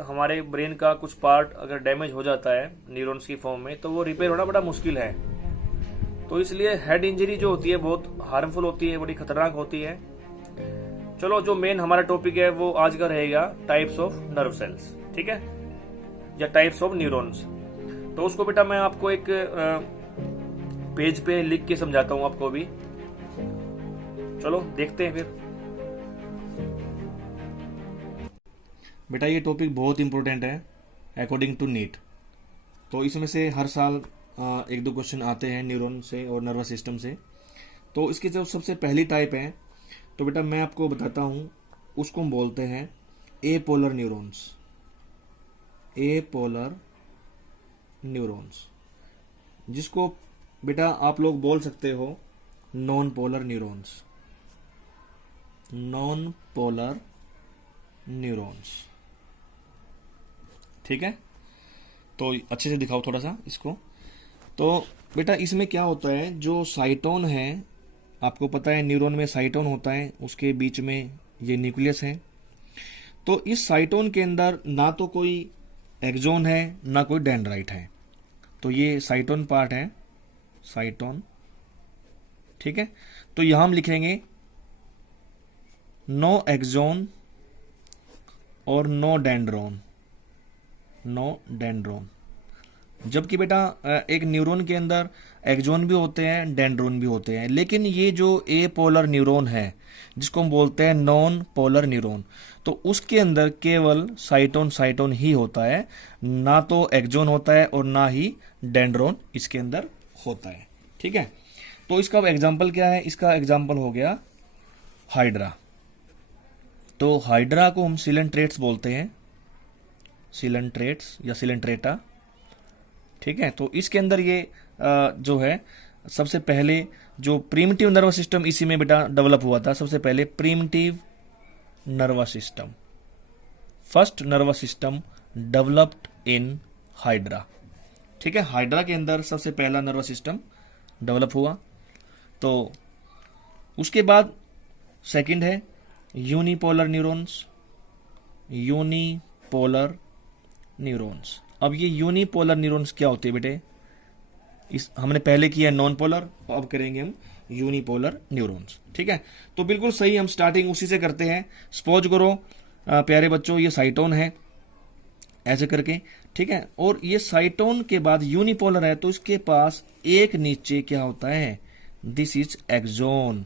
हमारे ब्रेन का कुछ पार्ट अगर डैमेज हो जाता है न्यूरॉन्स की फॉर्म में, तो वो रिपेयर होना बड़ा मुश्किल है। तो इसलिए हेड इंजरी जो होती है बहुत हार्मफुल होती है, बड़ी खतरनाक होती है। चलो, जो मेन हमारा टॉपिक है वो आज का रहेगा टाइप्स ऑफ नर्व सेल्स, ठीक है, या टाइप्स ऑफ न्यूरॉन्स। तो उसको बेटा मैं आपको एक पेज पे लिख के समझाता हूं आपको भी। चलो देखते हैं फिर। बेटा ये टॉपिक बहुत इंपॉर्टेंट है अकॉर्डिंग टू नीट। तो इसमें से हर साल एक दो क्वेश्चन आते हैं न्यूरॉन से और नर्वस सिस्टम से। तो इसकी जो सबसे पहली टाइप है, तो बेटा मैं आपको बताता हूँ, उसको हम बोलते हैं ए पोलर न्यूरॉन्स। ए पोलर न्यूरॉन्स, जिसको बेटा आप लोग बोल सकते हो non polar neurons. Non polar neurons, ठीक है। तो अच्छे से दिखाओ थोड़ा सा इसको। तो बेटा इसमें क्या होता है, जो साइटोन है, आपको पता है न्यूरॉन में साइटोन होता है, उसके बीच में ये न्यूक्लियस है। तो इस साइटोन के अंदर ना तो कोई एक्सोन है ना कोई डेंड्राइट है। तो ये साइटोन पार्ट है, साइटोन, ठीक है। तो यहां हम लिखेंगे नो एक्सोन और नो डेंड्रोन, नो डेंड्रोन। जबकि बेटा एक न्यूरॉन के अंदर एक्सोन भी होते हैं, डेंड्रोन भी होते हैं। लेकिन ये जो ए पोलर न्यूरॉन है, जिसको हम बोलते हैं नॉन पोलर न्यूरॉन, तो उसके अंदर केवल साइटोन साइटोन ही होता है, ना तो एक्सोन होता है और ना ही डेंड्रोन इसके अंदर होता है, ठीक है। तो इसका एग्जाम्पल क्या है, इसका एग्जाम्पल हो गया हाइड्रा। तो हाइड्रा को हम सिलेंट्रेट्स बोलते हैं, सिलेंट्रेट्स या सिलेंट्रेटा, ठीक है। तो इसके अंदर ये जो है, सबसे पहले जो प्रिमिटिव नर्वस सिस्टम इसी में बेटा डेवलप हुआ था। सबसे पहले primitive nervous system, first nervous system developed in hydra, ठीक है। हाइड्रा के अंदर सबसे पहला नर्वस सिस्टम डेवलप हुआ। तो उसके बाद सेकंड है यूनिपोलर न्यूरॉन्स, यूनिपोलर न्यूरॉन्स। अब ये यूनिपोलर न्यूरॉन्स क्या होते हैं बेटे, इस हमने पहले किया नॉन पोलर, अब करेंगे हम यूनिपोलर न्यूरॉन्स, ठीक है। तो बिल्कुल सही, हम स्टार्टिंग उसी से करते हैं। सपोज करो प्यारे बच्चों, ये साइटोन है ऐसे करके, ठीक है। और ये साइटोन के बाद यूनिपोलर है, तो इसके पास एक नीचे क्या होता है, दिस इज एक्सोन।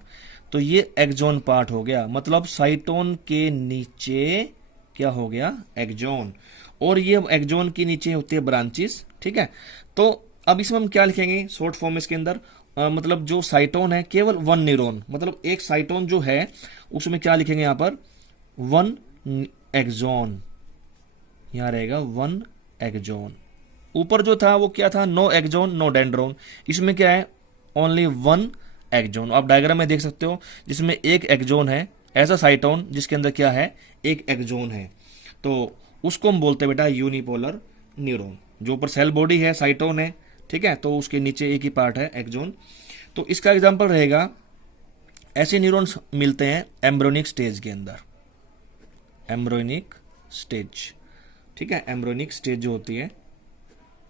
तो ये एक्सोन पार्ट हो गया, मतलब साइटोन के नीचे क्या हो गया, एक्सोन। और ये एक्सोन के नीचे होती है ब्रांचेस, ठीक है। तो अब इसमें हम क्या लिखेंगे शॉर्ट फॉर्म इसके अंदर, मतलब जो साइटोन है केवल वन न्यूरॉन, मतलब एक साइटोन जो है उसमें क्या लिखेंगे यहां पर, वन एक्सोन, यहां रहेगा वन एक्सोन। ऊपर जो था वो क्या था, नो एक्सोन नो डेंड्रोन, इसमें क्या है, ओनली वन एक्सोन। आप डायग्राम में देख सकते हो, जिसमें एक एक्सोन है, ऐसा साइटोन जिसके अंदर क्या है, एक एक्सोन है। तो उसको हम बोलते हैं बेटा यूनिपोलर न्यूरॉन। जो ऊपर सेल बॉडी है साइटोन है, ठीक है, तो उसके नीचे एक ही पार्ट है एक्सोन। तो इसका एग्जांपल रहेगा, ऐसे न्यूरॉन्स मिलते हैं एम्ब्रियोनिक स्टेज के अंदर, एम्ब्रियोनिक स्टेज, ठीक है। एम्ब्रियोनिक स्टेज जो होती है,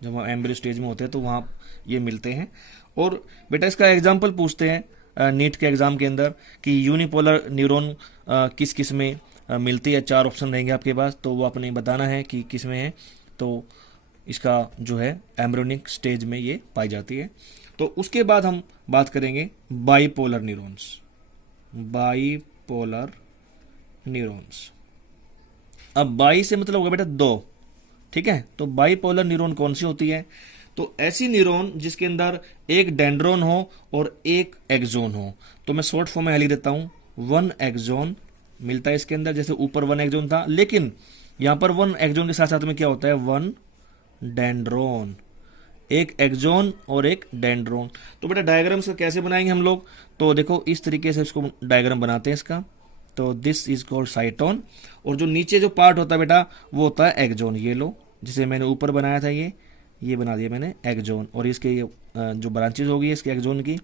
जब हम एम्ब्रियो स्टेज में होते हैं तो वहां ये मिलते हैं। और बेटा इसका एग्जाम्पल पूछते हैं नीट के एग्जाम के अंदर कि यूनिपोलर न्यूरॉन किस किस में मिलती है। 4 ऑप्शन रहेंगे आपके पास, तो वो आपने बताना है कि किस में है। तो इसका जो है एम्ब्रियोनिक स्टेज में ये पाई जाती है। तो उसके बाद हम बात करेंगे बाईपोलर न्यूरॉन्स, बाईपोलर न्यूरॉन्स। अब बाई से मतलब होगा बेटा दो, ठीक है। तो बाईपोलर न्यूरॉन कौन सी होती है, तो ऐसी न्यूरॉन जिसके अंदर एक डेंड्रोन हो और एक एक्सोन हो। तो मैं शॉर्ट फॉर्म में लिख देता हूं, वन एक्सोन मिलता है इसके अंदर, जैसे ऊपर वन एक्सोन था, लेकिन यहां पर वन एक्सोन के साथ साथ में क्या होता है, वन डेंड्रोन, एक एक्सोन और एक डेंड्रोन। तो बेटा डायग्राम से कैसे बनाएंगे हम लोग, तो देखो इस तरीके से इसको डायग्राम बनाते हैं इसका। तो दिस इज कॉल्ड साइटोन, और जो नीचे जो पार्ट होता है बेटा वो होता है एक्सोन। ये लो, जिसे मैंने ऊपर बनाया था ये बना दिया मैंने एक्सोन, और इसके ये जो ब्रांचेज होगी इसके एक्सोन की,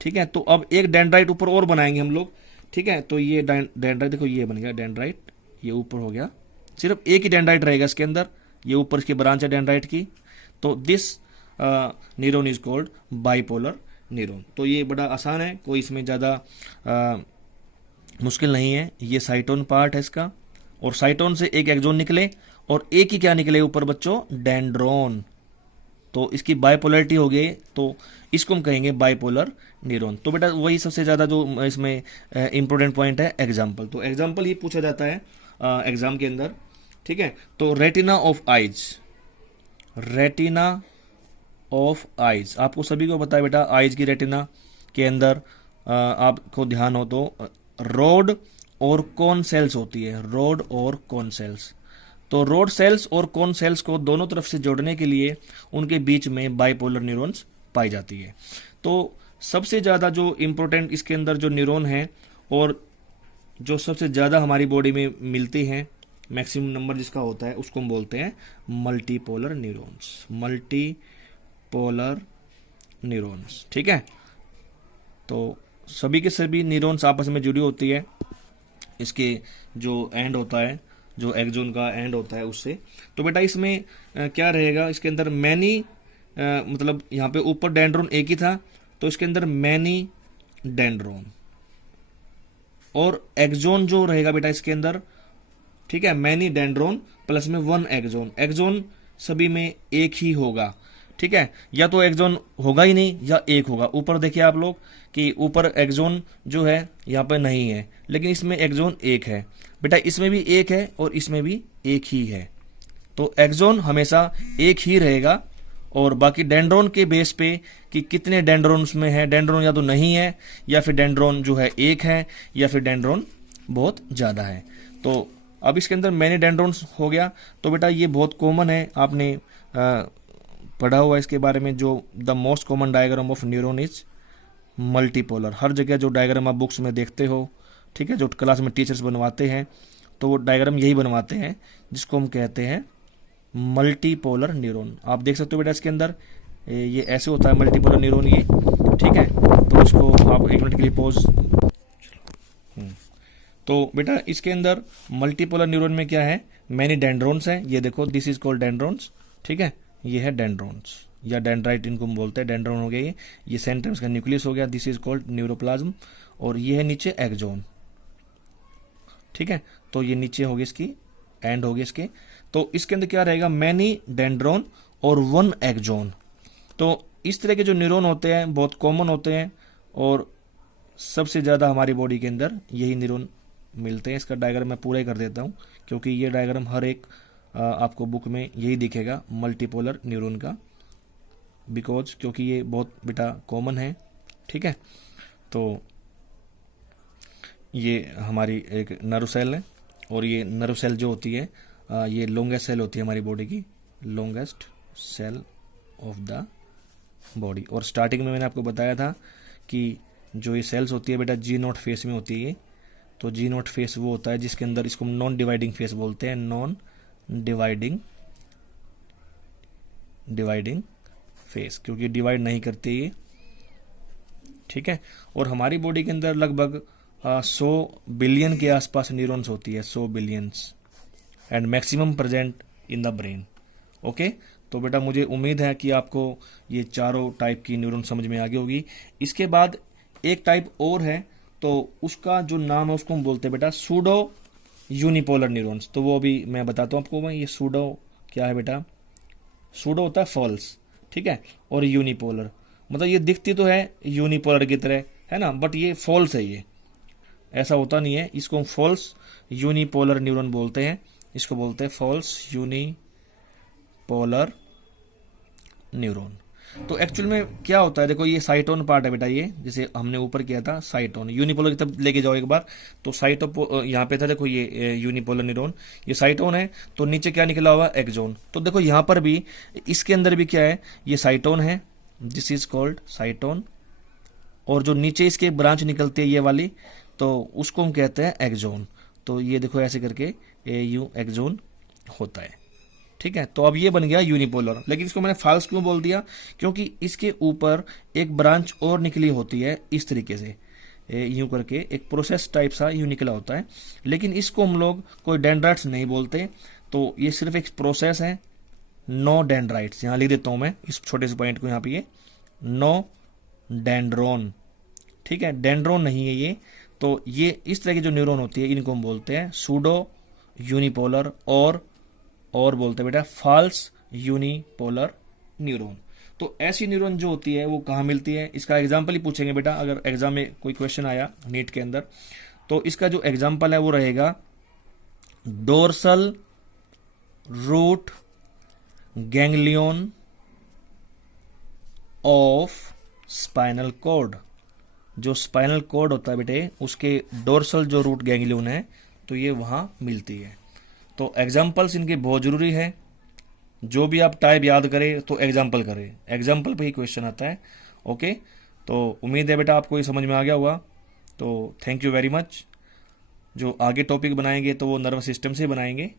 ठीक है। तो अब एक डेंड्राइट ऊपर और बनाएंगे हम लोग, ठीक है। तो ये डेंड्राइट देखो, ये बन गया डेंड्राइट, ये ऊपर हो गया सिर्फ एक ही डेंड्राइट रहेगा इसके अंदर, ये ऊपर इसकी ब्रांच है डेंड्राइट की, तो this neuron is called bipolar neuron. तो ये बड़ा आसान है, कोई इसमें ज़्यादा मुश्किल नहीं है। ये साइटोन पार्ट है इसका, और साइटोन से एक एक्सोन निकले और एक ही क्या निकले ऊपर बच्चों, डेंड्रोन। तो इसकी बाइपोलरिटी हो गई, तो इसको हम कहेंगे बाइपोलर न्यूरॉन। तो बेटा वही सबसे ज़्यादा जो इसमें इंपॉर्टेंट पॉइंट है एग्जाम्पल। तो एग्जाम्पल ही पूछा जाता है एग्जाम के अंदर, ठीक है। तो retina of eyes, retina of eyes आपको सभी को पता है बेटा, आइज की रेटिना के अंदर आपको ध्यान हो तो रोड और कोन सेल्स होती है, रोड और कोन सेल्स। तो रोड सेल्स और कोन सेल्स को दोनों तरफ से जोड़ने के लिए उनके बीच में बाइपोलर न्यूरॉन्स पाई जाती है। तो सबसे ज़्यादा जो इम्पोर्टेंट इसके अंदर जो न्यूरॉन है और जो सबसे ज़्यादा हमारी बॉडी में मिलती हैं, मैक्सिमम नंबर जिसका होता है, उसको हम बोलते हैं मल्टीपोलर न्यूरॉन्स, मल्टीपोलर न्यूरॉन्स, ठीक है। तो सभी के सभी न्यूरॉन्स आपस में जुड़ी होती है, इसके जो एंड होता है, जो एक्सोन का एंड होता है उससे। तो बेटा इसमें क्या रहेगा, इसके अंदर मैनी मतलब यहाँ पे ऊपर डेंड्रोन एक ही था, तो इसके अंदर मैनी डेंड्रोन, और एक्सोन जो रहेगा बेटा इसके अंदर, ठीक है, मैनी डेंड्रोन प्लस में वन एक्सोन। एक्सोन सभी में एक ही होगा, ठीक है, या तो एक्सोन होगा ही नहीं या एक होगा। ऊपर देखिए आप लोग कि ऊपर एक्सोन जो है यहाँ पे नहीं है, लेकिन इसमें एक्सोन एक है। बेटा इसमें भी एक है और इसमें भी एक ही है, तो एक्सोन हमेशा एक ही रहेगा। और बाकी डेंड्रोन के बेस पे कि कितने डेंड्रोन उसमें है, डेंड्रोन या तो नहीं है, या फिर डेंड्रोन जो है एक है, या फिर डेंड्रोन बहुत ज़्यादा है। तो अब इसके अंदर मैनी डेंड्रोन्स हो गया। तो बेटा ये बहुत कॉमन है, आपने पढ़ा हुआ इसके बारे में। जो the most common diagram of neuron is multipolar. हर जगह जो डायग्राम आप बुक्स में देखते हो, ठीक है, जो क्लास में टीचर्स बनवाते हैं, तो वो डायग्राम यही बनवाते हैं जिसको हम कहते हैं मल्टीपोलर न्यूरॉन। आप देख सकते हो बेटा इसके अंदर ये ऐसे होता है मल्टीपोलर न्यूरॉन ये, ठीक है। तो इसको आप एक मिनट के लिए पॉज। तो बेटा इसके अंदर मल्टीपोलर न्यूरॉन में क्या है, मैनी डेंड्रोन्स हैं। ये देखो, दिस इज कॉल्ड डेंड्रोन्स, ठीक है, ये है डेंड्रोन्स या डेंड्राइट इनको हम बोलते हैं। डेंड्रोन हो गया ये सेंटर में इसका न्यूक्लियस हो गया, दिस इज कॉल्ड न्यूरोप्लाज्म, और ये है नीचे एक्सोन, ठीक है। तो ये नीचे होगी इसकी एंड होगी इसके। तो इसके अंदर क्या रहेगा, मैनी डेंड्रोन और वन एक्सोन। तो इस तरह के जो न्यूरॉन होते हैं बहुत कॉमन होते हैं, और सबसे ज़्यादा हमारी बॉडी के अंदर यही न्यूरॉन मिलते हैं। इसका डायग्राम मैं पूरा ही कर देता हूँ, क्योंकि ये डायग्राम हर एक आपको बुक में यही दिखेगा मल्टीपोलर न्यूरॉन का, बिकॉज क्योंकि ये बहुत बेटा कॉमन है, ठीक है। तो ये हमारी एक नर्व सेल है, और ये नर्व सेल जो होती है ये लॉन्गेस्ट सेल होती है हमारी बॉडी की, longest cell of the body. और स्टार्टिंग में मैंने आपको बताया था कि जो ये सेल्स होती है बेटा जी नोट फेस में होती है। तो जी नोट फेस वो होता है जिसके अंदर, इसको नॉन डिवाइडिंग फेस बोलते हैं, नॉन डिवाइडिंग फेस, क्योंकि डिवाइड नहीं करती ये, ठीक है। और हमारी बॉडी के अंदर लगभग 100 बिलियन के आसपास न्यूरॉन्स होती है, 100 billions, and maximum present in the brain. Okay, तो बेटा मुझे उम्मीद है कि आपको ये चारों टाइप की न्यूरॉन समझ में आ गई होगी। इसके बाद एक टाइप और है, तो उसका जो नाम है उसको हम बोलते हैं बेटा सूडो यूनिपोलर न्यूरॉन्स। तो वो अभी मैं बताता हूँ आपको। मैं ये सूडो क्या है बेटा, सूडो होता है फॉल्स, ठीक है, और यूनिपोलर मतलब ये दिखती तो है यूनिपोलर की तरह, है ना, बट ये फॉल्स है, ये ऐसा होता नहीं है। इसको हम फॉल्स यूनिपोलर न्यूरॉन बोलते हैं, इसको बोलते हैं फॉल्स यूनिपोलर न्यूरॉन। तो एक्चुअल में क्या होता है, देखो ये साइटोन पार्ट है बेटा, ये जैसे हमने ऊपर किया था साइटोन, यूनिपोलर की तरफ लेके जाओ एक बार। तो साइटो यहाँ पे था, देखो ये यूनिपोलर न्यूरॉन, ये साइटोन है। तो नीचे क्या निकला हुआ, एक्सोन। तो देखो यहाँ पर भी, इसके अंदर भी क्या है, ये साइटोन है, दिस इज कॉल्ड साइटोन, और जो नीचे इसके ब्रांच निकलती है ये वाली, तो उसको हम कहते हैं एक्सोन। तो ये देखो ऐसे करके AU एक्सोन होता है, ठीक है। तो अब ये बन गया यूनिपोलर, लेकिन इसको मैंने फॉल्स क्यों बोल दिया, क्योंकि इसके ऊपर एक ब्रांच और निकली होती है इस तरीके से, यूं करके एक प्रोसेस टाइप सा यूं निकला होता है, लेकिन इसको हम लोग कोई डेंड्राइट्स नहीं बोलते। तो ये सिर्फ एक प्रोसेस है, नो डेंड्राइट्स। यहाँ लिख देता हूं मैं इस छोटे से पॉइंट को, यहाँ पे ये नो डेंड्रोन, ठीक है, डेंड्रोन नहीं है ये। तो ये इस तरह की जो न्यूरॉन होती है इनको हम बोलते हैं सूडो यूनिपोलर और बोलते हैं बेटा फॉल्स यूनिपोलर न्यूरॉन। तो ऐसी न्यूरॉन जो होती है वो कहाँ मिलती है, इसका एग्जाम्पल ही पूछेंगे बेटा अगर एग्जाम में कोई क्वेश्चन आया नीट के अंदर। तो इसका जो एग्जाम्पल है वो रहेगा dorsal root ganglion of spinal cord. जो स्पाइनल कॉर्ड होता है बेटे उसके डोर्सल जो रूट गैंग्लियन है तो ये वहां मिलती है। तो एग्जाम्पल्स इनके बहुत जरूरी है। जो भी आप टाइप याद करें तो एग्जाम्पल करें, एग्जाम्पल पे ही क्वेश्चन आता है। ओके, तो उम्मीद है बेटा आपको ये समझ में आ गया होगा। तो थैंक यू वेरी मच। जो आगे टॉपिक बनाएंगे तो वो नर्वस सिस्टम से बनाएंगे।